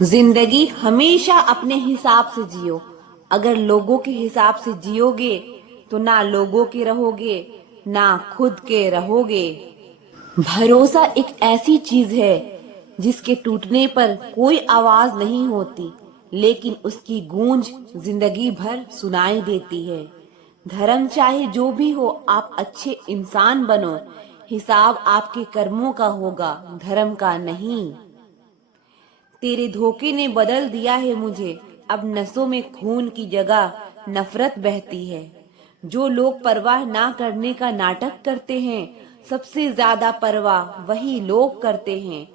जिंदगी हमेशा अपने हिसाब से जियो। अगर लोगों के हिसाब से जियोगे तो ना लोगों के रहोगे, ना खुद के रहोगे। भरोसा एक ऐसी चीज है जिसके टूटने पर कोई आवाज नहीं होती, लेकिन उसकी गूंज जिंदगी भर सुनाई देती है। धर्म चाहे जो भी हो, आप अच्छे इंसान बनो। हिसाब आपके कर्मों का होगा, धर्म का नहीं। तेरे धोखे ने बदल दिया है मुझे, अब नसों में खून की जगह नफरत बहती है। जो लोग परवाह ना करने का नाटक करते हैं, सबसे ज्यादा परवाह वही लोग करते हैं।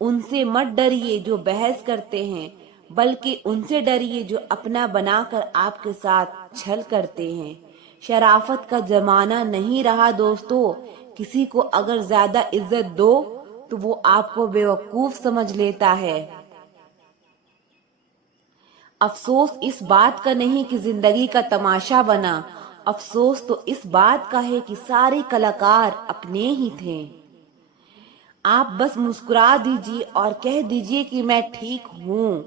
उनसे मत डरिए जो बहस करते हैं, बल्कि उनसे डरिए जो अपना बनाकर आपके साथ छल करते हैं। शराफत का जमाना नहीं रहा दोस्तों। किसी को अगर ज्यादा इज्जत दो तो वो आपको बेवकूफ समझ लेता है। अफसोस इस बात का नहीं कि जिंदगी का तमाशा बना, अफसोस तो इस बात का है कि सारे कलाकार अपने ही थे। आप बस मुस्कुरा दीजिए और कह दीजिए कि मैं ठीक हूँ,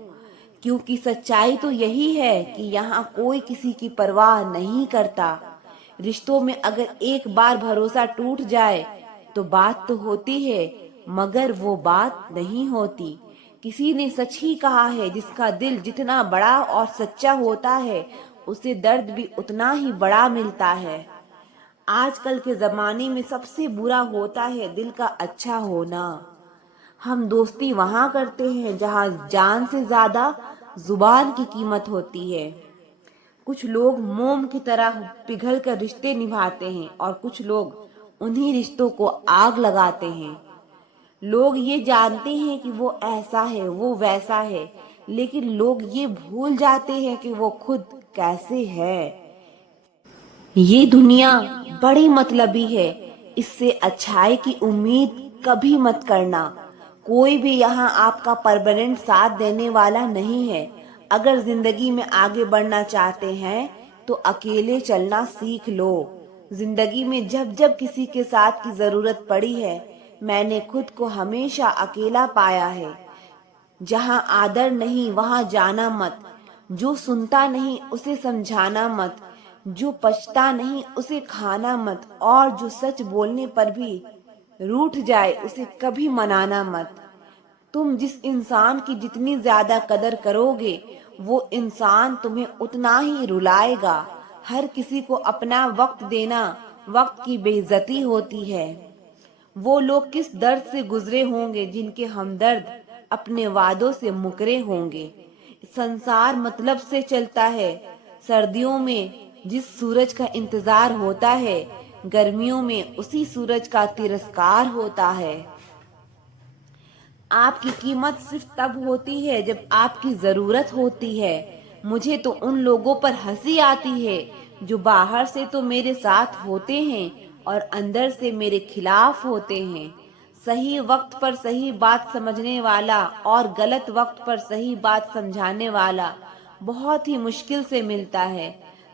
क्योंकि सच्चाई तो यही है कि यहाँ कोई किसी की परवाह नहीं करता। रिश्तों में अगर एक बार भरोसा टूट जाए तो बात तो होती है, मगर वो बात नहीं होती। किसी ने सच ही कहा है, जिसका दिल जितना बड़ा और सच्चा होता है, उसे दर्द भी उतना ही बड़ा मिलता है। आजकल के जमाने में सबसे बुरा होता है दिल का अच्छा होना। हम दोस्ती वहाँ करते हैं जहाँ जान से ज्यादा जुबान की कीमत होती है। कुछ लोग मोम की तरह पिघल कर रिश्ते निभाते हैं और कुछ लोग उन्हीं रिश्तों को आग लगाते हैं। लोग ये जानते हैं कि वो ऐसा है, वो वैसा है, लेकिन लोग ये भूल जाते हैं कि वो खुद कैसे है। ये दुनिया बड़ी मतलबी है, इससे अच्छाई की उम्मीद कभी मत करना। कोई भी यहाँ आपका परमानेंट साथ देने वाला नहीं है। अगर जिंदगी में आगे बढ़ना चाहते हैं तो अकेले चलना सीख लो। जिंदगी में जब जब किसी के साथ की जरूरत पड़ी है, मैंने खुद को हमेशा अकेला पाया है। जहाँ आदर नहीं वहाँ जाना मत, जो सुनता नहीं उसे समझाना मत, जो पछता नहीं उसे खाना मत, और जो सच बोलने पर भी रूठ जाए उसे कभी मनाना मत। तुम जिस इंसान की जितनी ज्यादा कदर करोगे, वो इंसान तुम्हें उतना ही रुलाएगा। हर किसी को अपना वक्त देना वक्त की बेइज्जती होती है। वो लोग किस दर्द से गुजरे होंगे जिनके हमदर्द अपने वादों से मुकरे होंगे। संसार मतलब से चलता है। सर्दियों में जिस सूरज का इंतजार होता है, गर्मियों में उसी सूरज का तिरस्कार होता है। आपकी कीमत सिर्फ तब होती है जब आपकी जरूरत होती है। मुझे तो उन लोगों पर हंसी आती है जो बाहर से तो मेरे साथ होते हैं और अंदर से मेरे खिलाफ होते हैं। सही वक्त पर सही बात समझने वाला और गलत वक्त पर सही बात समझाने वाला बहुत ही मुश्किल से मिलता है।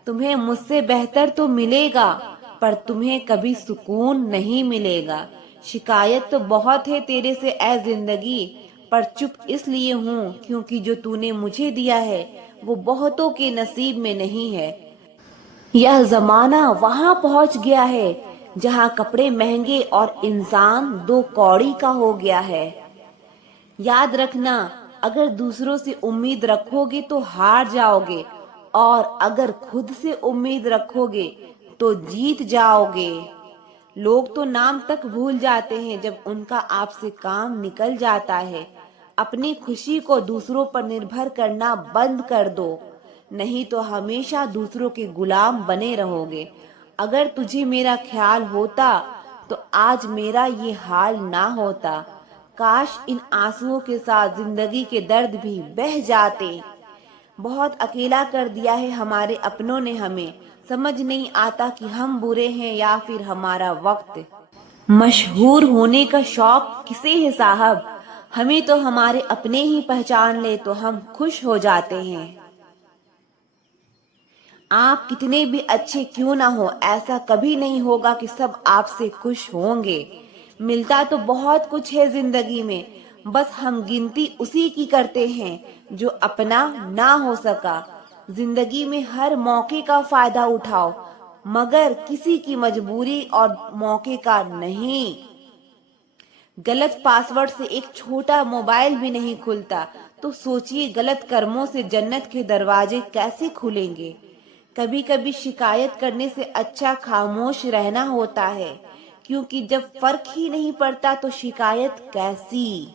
तुम्हें मुझसे बेहतर तो मिलेगा, पर तुम्हें कभी सुकून नहीं मिलेगा। शिकायत तो बहुत है तेरे से ऐ जिंदगी, पर चुप इसलिए हूँ क्योंकि जो तूने मुझे दिया है वो बहुतों के नसीब में नहीं है। यह जमाना वहाँ पहुँच गया है जहाँ कपड़े महंगे और इंसान दो कौड़ी का हो गया है। याद रखना, अगर दूसरों से उम्मीद रखोगे तो हार जाओगे, और अगर खुद से उम्मीद रखोगे तो जीत जाओगे। लोग तो नाम तक भूल जाते हैं जब उनका आपसे काम निकल जाता है। अपनी खुशी को दूसरों पर निर्भर करना बंद कर दो, नहीं तो हमेशा दूसरों के गुलाम बने रहोगे। अगर तुझे मेरा ख्याल होता तो आज मेरा ये हाल ना होता। काश इन आंसुओं के साथ जिंदगी के दर्द भी बह जाते। बहुत अकेला कर दिया है हमारे अपनों ने हमें। समझ नहीं आता कि हम बुरे हैं या फिर हमारा वक्त। मशहूर होने का शौक किसे है साहब, हमें तो हमारे अपने ही पहचान ले तो हम खुश हो जाते हैं। आप कितने भी अच्छे क्यों ना हो, ऐसा कभी नहीं होगा कि सब आपसे खुश होंगे। मिलता तो बहुत कुछ है जिंदगी में, बस हम गिनती उसी की करते हैं जो अपना ना हो सका। जिंदगी में हर मौके का फायदा उठाओ, मगर किसी की मजबूरी और मौके का नहीं। गलत पासवर्ड से एक छोटा मोबाइल भी नहीं खुलता, तो सोचिए गलत कर्मों से जन्नत के दरवाजे कैसे खुलेंगे। कभी कभी शिकायत करने से अच्छा खामोश रहना होता है, क्योंकि जब फर्क ही नहीं पड़ता तो शिकायत कैसी।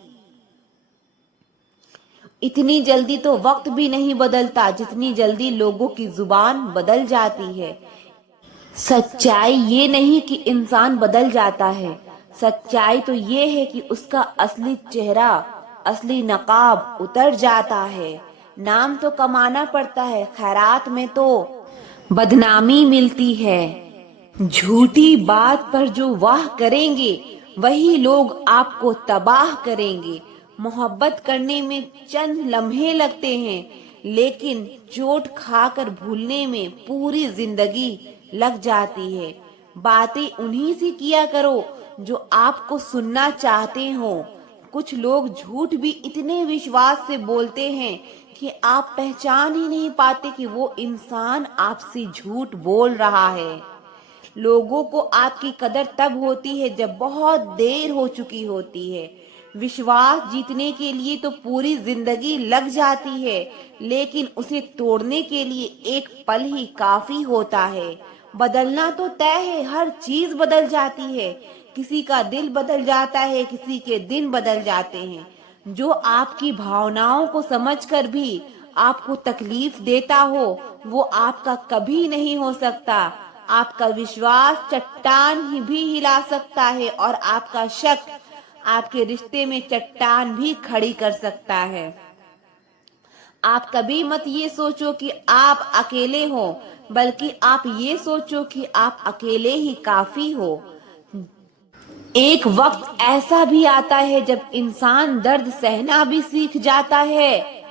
इतनी जल्दी तो वक्त भी नहीं बदलता जितनी जल्दी लोगों की जुबान बदल जाती है। सच्चाई ये नहीं कि इंसान बदल जाता है, सच्चाई तो ये है कि उसका असली चेहरा, असली नकाब उतर जाता है। नाम तो कमाना पड़ता है, खैरात में तो बदनामी मिलती है। झूठी बात पर जो वाह करेंगे वही लोग आपको तबाह करेंगे। मोहब्बत करने में चंद लम्हे लगते हैं, लेकिन चोट खाकर भूलने में पूरी जिंदगी लग जाती है। बातें उन्हीं से किया करो जो आपको सुनना चाहते हो। कुछ लोग झूठ भी इतने विश्वास से बोलते हैं कि आप पहचान ही नहीं पाते कि वो इंसान आपसे झूठ बोल रहा है। लोगों को आपकी कदर तब होती है जब बहुत देर हो चुकी होती है। विश्वास जीतने के लिए तो पूरी जिंदगी लग जाती है, लेकिन उसे तोड़ने के लिए एक पल ही काफी होता है। बदलना तो तय है, हर चीज बदल जाती है। किसी का दिल बदल जाता है, किसी के दिन बदल जाते हैं। जो आपकी भावनाओं को समझकर भी आपको तकलीफ देता हो, वो आपका कभी नहीं हो सकता। आपका विश्वास चट्टान ही भी हिला सकता है, और आपका शक आपके रिश्ते में चट्टान भी खड़ी कर सकता है। आप कभी मत ये सोचो कि आप अकेले हो, बल्कि आप ये सोचो कि आप अकेले ही काफी हो। एक वक्त ऐसा भी आता है जब इंसान दर्द सहना भी सीख जाता है।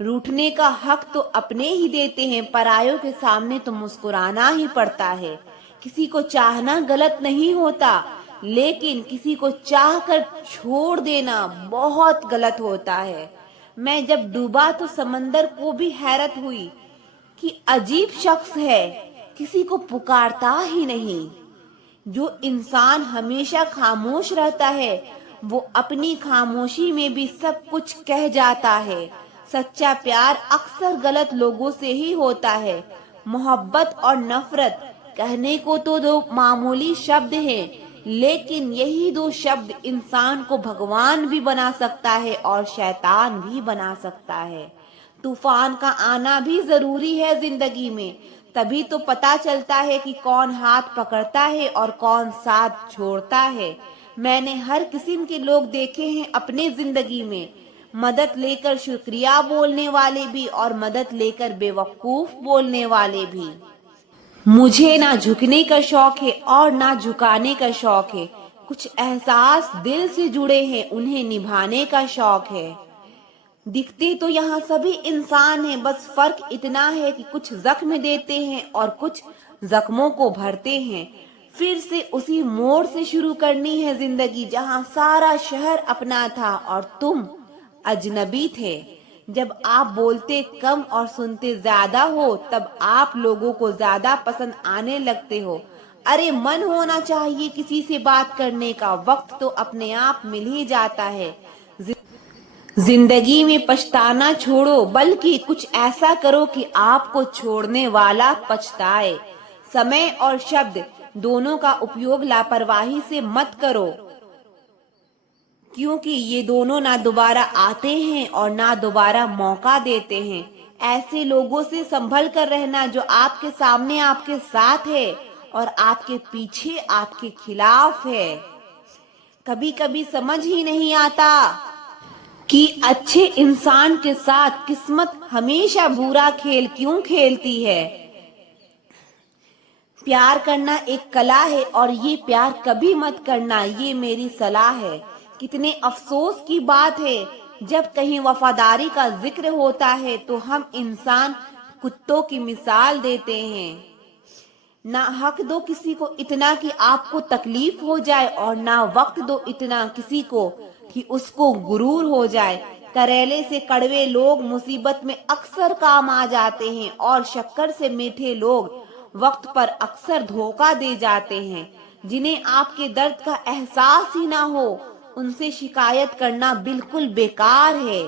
रूठने का हक तो अपने ही देते हैं, परायों के सामने तो मुस्कुराना ही पड़ता है। किसी को चाहना गलत नहीं होता, लेकिन किसी को चाहकर छोड़ देना बहुत गलत होता है। मैं जब डूबा तो समंदर को भी हैरत हुई कि अजीब शख्स है, किसी को पुकारता ही नहीं। जो इंसान हमेशा खामोश रहता है, वो अपनी खामोशी में भी सब कुछ कह जाता है। सच्चा प्यार अक्सर गलत लोगों से ही होता है। मोहब्बत और नफरत कहने को तो दो मामूली शब्द हैं, लेकिन यही दो शब्द इंसान को भगवान भी बना सकता है और शैतान भी बना सकता है। तूफान का आना भी जरूरी है जिंदगी में, तभी तो पता चलता है कि कौन हाथ पकड़ता है और कौन साथ छोड़ता है। मैंने हर किस्म के लोग देखे हैं अपने जिंदगी में, मदद लेकर शुक्रिया बोलने वाले भी और मदद लेकर बेवकूफ बोलने वाले भी। मुझे ना झुकने का शौक है और ना झुकाने का शौक है। कुछ एहसास दिल से जुड़े हैं, उन्हें निभाने का शौक है। दिखते तो यहाँ सभी इंसान हैं, बस फर्क इतना है कि कुछ जख्म देते हैं और कुछ जख्मों को भरते हैं। फिर से उसी मोड़ से शुरू करनी है जिंदगी जहाँ सारा शहर अपना था और तुम अजनबी थे। जब आप बोलते कम और सुनते ज्यादा हो, तब आप लोगों को ज्यादा पसंद आने लगते हो। अरे मन होना चाहिए किसी से बात करने का, वक्त तो अपने आप मिल ही जाता है। जिंदगी में पछताना छोड़ो, बल्कि कुछ ऐसा करो कि आपको छोड़ने वाला पछताए। समय और शब्द दोनों का उपयोग लापरवाही से मत करो, क्योंकि ये दोनों ना दोबारा आते हैं और ना दोबारा मौका देते हैं। ऐसे लोगों से संभल कर रहना जो आपके सामने आपके साथ है और आपके पीछे आपके खिलाफ है। कभी कभी समझ ही नहीं आता कि अच्छे इंसान के साथ किस्मत हमेशा बुरा खेल क्यों खेलती है। प्यार करना एक कला है और ये प्यार कभी मत करना, ये मेरी सलाह है। कितने अफसोस की बात है, जब कहीं वफादारी का जिक्र होता है तो हम इंसान कुत्तों की मिसाल देते हैं। ना हक दो किसी को इतना कि आपको तकलीफ हो जाए, और ना वक्त दो इतना किसी को कि उसको गुरूर हो जाए। करेले से कड़वे लोग मुसीबत में अक्सर काम आ जाते हैं और शक्कर से मीठे लोग वक्त पर अक्सर धोखा दे जाते हैं। जिन्हें आपके दर्द का एहसास ही ना हो, उनसे शिकायत करना बिल्कुल बेकार है।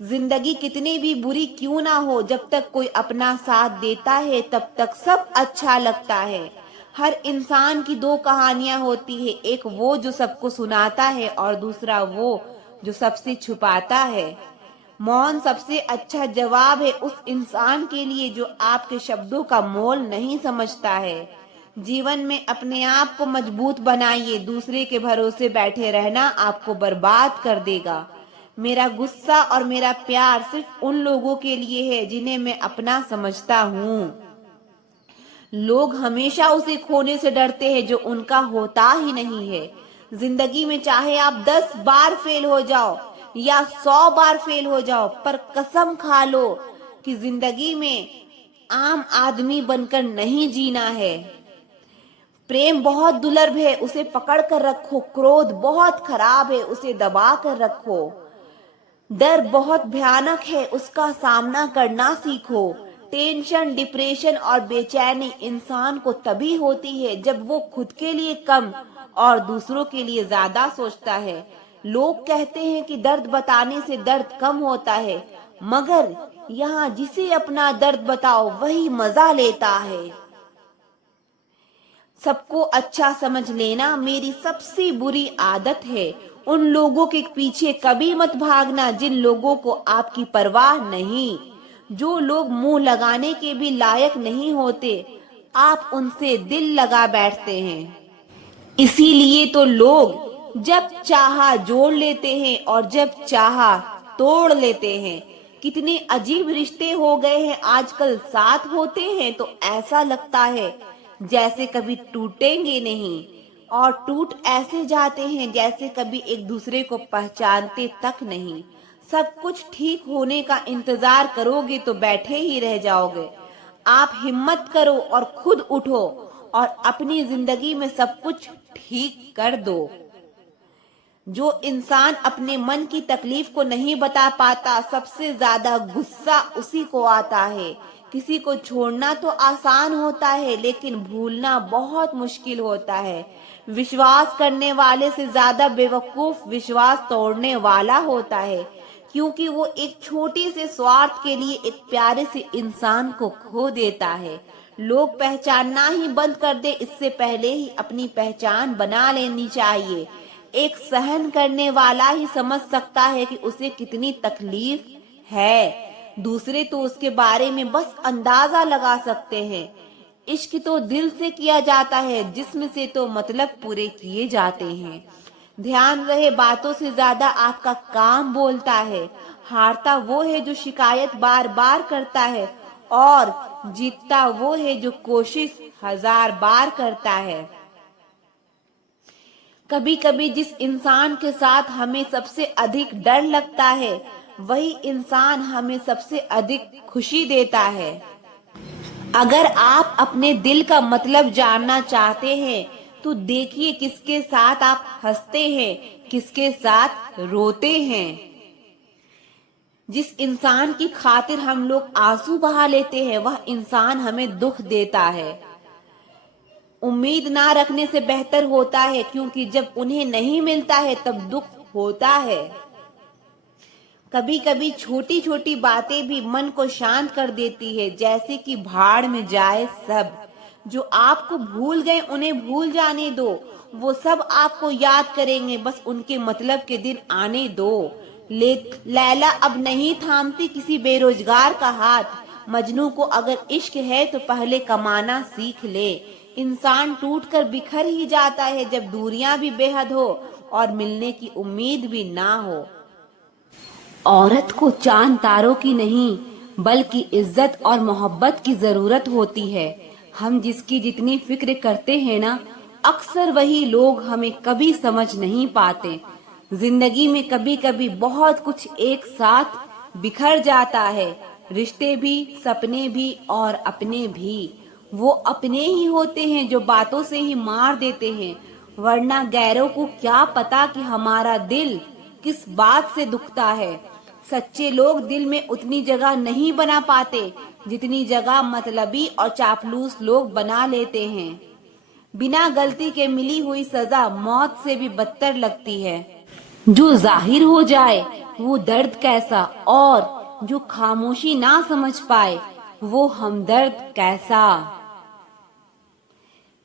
जिंदगी कितनी भी बुरी क्यों ना हो, जब तक कोई अपना साथ देता है तब तक सब अच्छा लगता है। हर इंसान की दो कहानियां होती है, एक वो जो सबको सुनाता है और दूसरा वो जो सबसे छुपाता है। मौन सबसे अच्छा जवाब है उस इंसान के लिए जो आपके शब्दों का मोल नहीं समझता है। जीवन में अपने आप को मजबूत बनाइए, दूसरे के भरोसे बैठे रहना आपको बर्बाद कर देगा। मेरा गुस्सा और मेरा प्यार सिर्फ उन लोगों के लिए है जिन्हें मैं अपना समझता हूँ। लोग हमेशा उसे खोने से डरते हैं जो उनका होता ही नहीं है। जिंदगी में चाहे आप 10 बार फेल हो जाओ या 100 बार फेल हो जाओ, पर कसम खा लो कि जिंदगी में आम आदमी बनकर नहीं जीना है। प्रेम बहुत दुर्लभ है, उसे पकड़ कर रखो। क्रोध बहुत खराब है, उसे दबा कर रखो। डर बहुत भयानक है, उसका सामना करना सीखो। टेंशन, डिप्रेशन और बेचैनी इंसान को तभी होती है जब वो खुद के लिए कम और दूसरों के लिए ज्यादा सोचता है। लोग कहते हैं कि दर्द बताने से दर्द कम होता है, मगर यहाँ जिसे अपना दर्द बताओ वही मजा लेता है। सबको अच्छा समझ लेना मेरी सबसे बुरी आदत है। उन लोगों के पीछे कभी मत भागना जिन लोगों को आपकी परवाह नहीं। जो लोग मुंह लगाने के भी लायक नहीं होते, आप उनसे दिल लगा बैठते हैं। इसीलिए तो लोग जब चाहा जोड़ लेते हैं और जब चाहा तोड़ लेते हैं। कितने अजीब रिश्ते हो गए हैं आजकल, साथ होते हैं तो ऐसा लगता है जैसे कभी टूटेंगे नहीं, और टूट ऐसे जाते हैं जैसे कभी एक दूसरे को पहचानते तक नहीं। सब कुछ ठीक होने का इंतजार करोगे तो बैठे ही रह जाओगे। आप हिम्मत करो और खुद उठो और अपनी जिंदगी में सब कुछ ठीक कर दो। जो इंसान अपने मन की तकलीफ को नहीं बता पाता, सबसे ज्यादा गुस्सा उसी को आता है। किसी को छोड़ना तो आसान होता है, लेकिन भूलना बहुत मुश्किल होता है। विश्वास करने वाले से ज्यादा बेवकूफ विश्वास तोड़ने वाला होता है, क्योंकि वो एक छोटी से स्वार्थ के लिए एक प्यारे से इंसान को खो देता है। लोग पहचानना ही बंद कर दे, इससे पहले ही अपनी पहचान बना लेनी चाहिए। एक सहन करने वाला ही समझ सकता है कि उसे कितनी तकलीफ है, दूसरे तो उसके बारे में बस अंदाजा लगा सकते हैं। इश्क तो दिल से किया जाता है, जिस्म से तो मतलब पूरे किए जाते हैं। ध्यान रहे, बातों से ज्यादा आपका काम बोलता है। हारता वो है जो शिकायत बार बार करता है, और जीतता वो है जो कोशिश 1000 बार करता है। कभी कभी जिस इंसान के साथ हमें सबसे अधिक डर लगता है, वही इंसान हमें सबसे अधिक खुशी देता है। अगर आप अपने दिल का मतलब जानना चाहते हैं तो देखिए किसके साथ आप हंसते हैं, किसके साथ रोते हैं। जिस इंसान की खातिर हम लोग आंसू बहा लेते हैं, वह इंसान हमें दुख देता है। उम्मीद ना रखने से बेहतर होता है, क्योंकि जब उन्हें नहीं मिलता है तब दुख होता है। कभी कभी छोटी छोटी बातें भी मन को शांत कर देती है, जैसे कि भाड़ में जाए सब। जो आपको भूल गए उन्हें भूल जाने दो, वो सब आपको याद करेंगे, बस उनके मतलब के दिन आने दो। लैला अब नहीं थामती किसी बेरोजगार का हाथ। मजनू को अगर इश्क है तो पहले कमाना सीख ले। इंसान टूटकर बिखर ही जाता है जब दूरियां भी बेहद हो और मिलने की उम्मीद भी ना हो। औरत को चांद तारों की नहीं बल्कि इज्जत और मोहब्बत की जरूरत होती है। हम जिसकी जितनी फिक्र करते हैं ना, अक्सर वही लोग हमें कभी समझ नहीं पाते। जिंदगी में कभी कभी बहुत कुछ एक साथ बिखर जाता है, रिश्ते भी, सपने भी और अपने भी। वो अपने ही होते हैं जो बातों से ही मार देते हैं, वरना गैरों को क्या पता कि हमारा दिल किस बात से दुखता है। सच्चे लोग दिल में उतनी जगह नहीं बना पाते जितनी जगह मतलबी और चापलूस लोग बना लेते हैं। बिना गलती के मिली हुई सजा मौत से भी बदतर लगती है। जो जाहिर हो जाए वो दर्द कैसा, और जो खामोशी ना समझ पाए वो हमदर्द कैसा।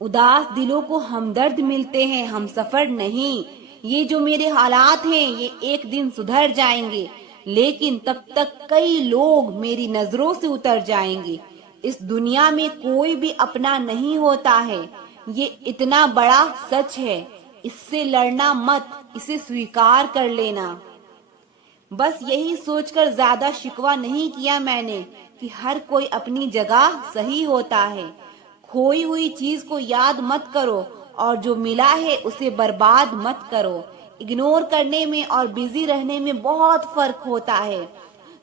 उदास दिलों को हमदर्द मिलते हैं, हम सफर नहीं। ये जो मेरे हालात हैं ये एक दिन सुधर जाएंगे, लेकिन तब तक कई लोग मेरी नजरों से उतर जाएंगे। इस दुनिया में कोई भी अपना नहीं होता है, ये इतना बड़ा सच है। इससे लड़ना मत, इसे स्वीकार कर लेना। बस यही सोचकर ज्यादा शिकवा नहीं किया मैंने कि हर कोई अपनी जगह सही होता है। खोई हुई चीज को याद मत करो और जो मिला है उसे बर्बाद मत करो। इग्नोर करने में और बिजी रहने में बहुत फर्क होता है।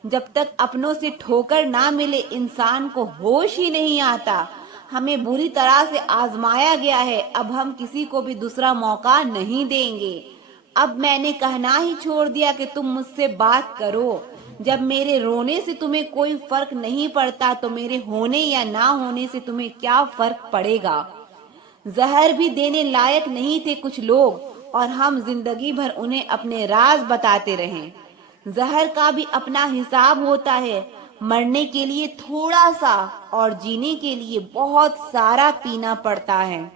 जब तक अपनों से ठोकर ना मिले इंसान को होश ही नहीं आता। हमें बुरी तरह से आजमाया गया है, अब हम किसी को भी दूसरा मौका नहीं देंगे। अब मैंने कहना ही छोड़ दिया कि तुम मुझसे बात करो। जब मेरे रोने से तुम्हें कोई फर्क नहीं पड़ता तो मेरे होने या ना होने से तुम्हें क्या फर्क पड़ेगा। जहर भी देने लायक नहीं थे कुछ लोग और हम जिंदगी भर उन्हें अपने राज बताते रहे। जहर का भी अपना हिसाब होता है, मरने के लिए थोड़ा सा और जीने के लिए बहुत सारा पीना पड़ता है।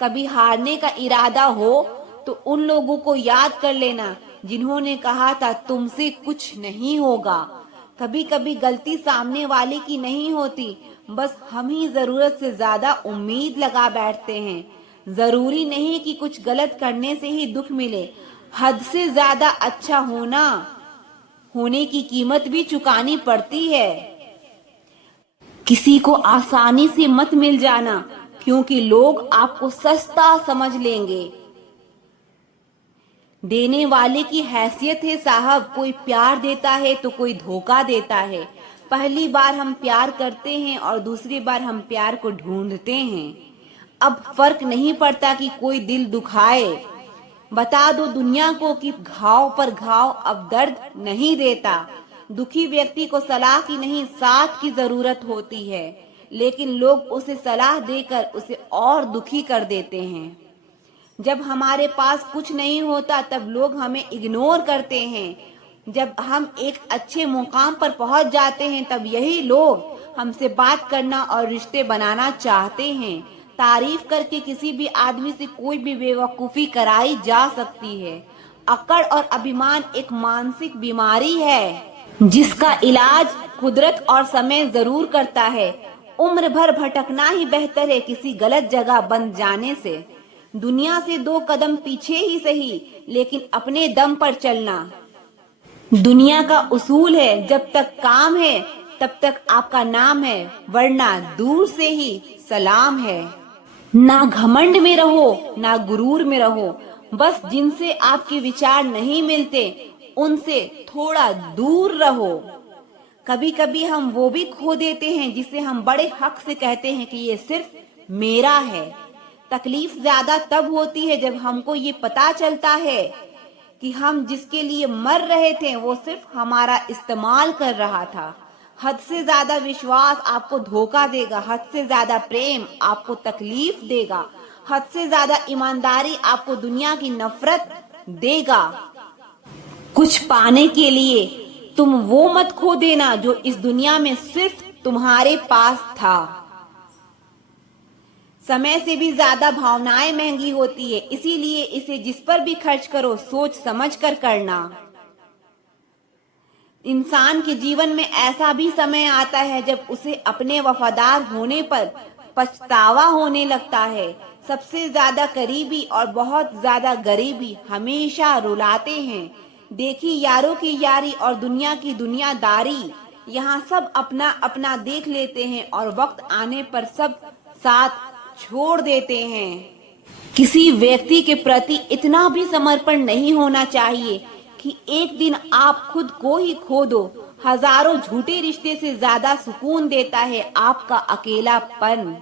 कभी हारने का इरादा हो तो उन लोगों को याद कर लेना जिन्होंने कहा था तुमसे कुछ नहीं होगा। कभी कभी गलती सामने वाले की नहीं होती, बस हम ही जरूरत से ज्यादा उम्मीद लगा बैठते हैं। जरूरी नहीं कि कुछ गलत करने से ही दुख मिले। हद से ज्यादा अच्छा होने की कीमत भी चुकानी पड़ती है। किसी को आसानी से मत मिल जाना, क्योंकि लोग आपको सस्ता समझ लेंगे। देने वाले की हैसियत है साहब, कोई प्यार देता है तो कोई धोखा देता है। पहली बार हम प्यार करते हैं और दूसरी बार हम प्यार को ढूंढते हैं। अब फर्क नहीं पड़ता कि कोई दिल दुखाए। बता दो दुनिया को कि घाव पर घाव अब दर्द नहीं देता। दुखी व्यक्ति को सलाह की नहीं साथ की जरूरत होती है, लेकिन लोग उसे सलाह देकर उसे और दुखी कर देते हैं। जब हमारे पास कुछ नहीं होता तब लोग हमें इग्नोर करते हैं। जब हम एक अच्छे मुकाम पर पहुंच जाते हैं तब यही लोग हमसे बात करना और रिश्ते बनाना चाहते हैं। तारीफ करके किसी भी आदमी से कोई भी बेवकूफी कराई जा सकती है। अकड़ और अभिमान एक मानसिक बीमारी है जिसका इलाज कुदरत और समय जरूर करता है। उम्र भर भटकना ही बेहतर है किसी गलत जगह बंद जाने से। दुनिया से 2 कदम पीछे ही सही, लेकिन अपने दम पर चलना। दुनिया का उसूल है जब तक काम है तब तक आपका नाम है, वरना दूर से ही सलाम है। ना घमंड में रहो ना गुरूर में रहो। बस जिनसे आपके विचार नहीं मिलते उनसे थोड़ा दूर रहो। कभी कभी हम वो भी खो देते हैं जिसे हम बड़े हक से कहते हैं कि ये सिर्फ मेरा है। तकलीफ ज्यादा तब होती है जब हमको ये पता चलता है कि हम जिसके लिए मर रहे थे वो सिर्फ हमारा इस्तेमाल कर रहा था। हद से ज्यादा विश्वास आपको धोखा देगा, हद से ज्यादा प्रेम आपको तकलीफ देगा, हद से ज्यादा ईमानदारी आपको दुनिया की नफरत देगा। कुछ पाने के लिए तुम वो मत खो देना जो इस दुनिया में सिर्फ तुम्हारे पास था। समय से भी ज्यादा भावनाएं महंगी होती है, इसीलिए इसे जिस पर भी खर्च करो सोच समझ कर करना। इंसान के जीवन में ऐसा भी समय आता है जब उसे अपने वफादार होने पर पछतावा होने लगता है। सबसे ज्यादा करीबी और बहुत ज्यादा गरीबी हमेशा रुलाते हैं। देखी यारों की यारी और दुनिया की दुनियादारी, यहाँ सब अपना अपना देख लेते हैं और वक्त आने पर सब साथ छोड़ देते हैं। किसी व्यक्ति के प्रति इतना भी समर्पण नहीं होना चाहिए कि एक दिन आप खुद को ही खो दो। हजारों झूठे रिश्ते से ज्यादा सुकून देता है आपका अकेलापन।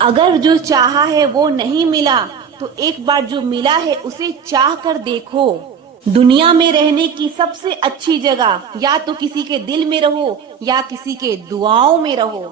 अगर जो चाहा है वो नहीं मिला तो एक बार जो मिला है उसे चाह कर देखो। दुनिया में रहने की सबसे अच्छी जगह या तो किसी के दिल में रहो या किसी के दुआओं में रहो।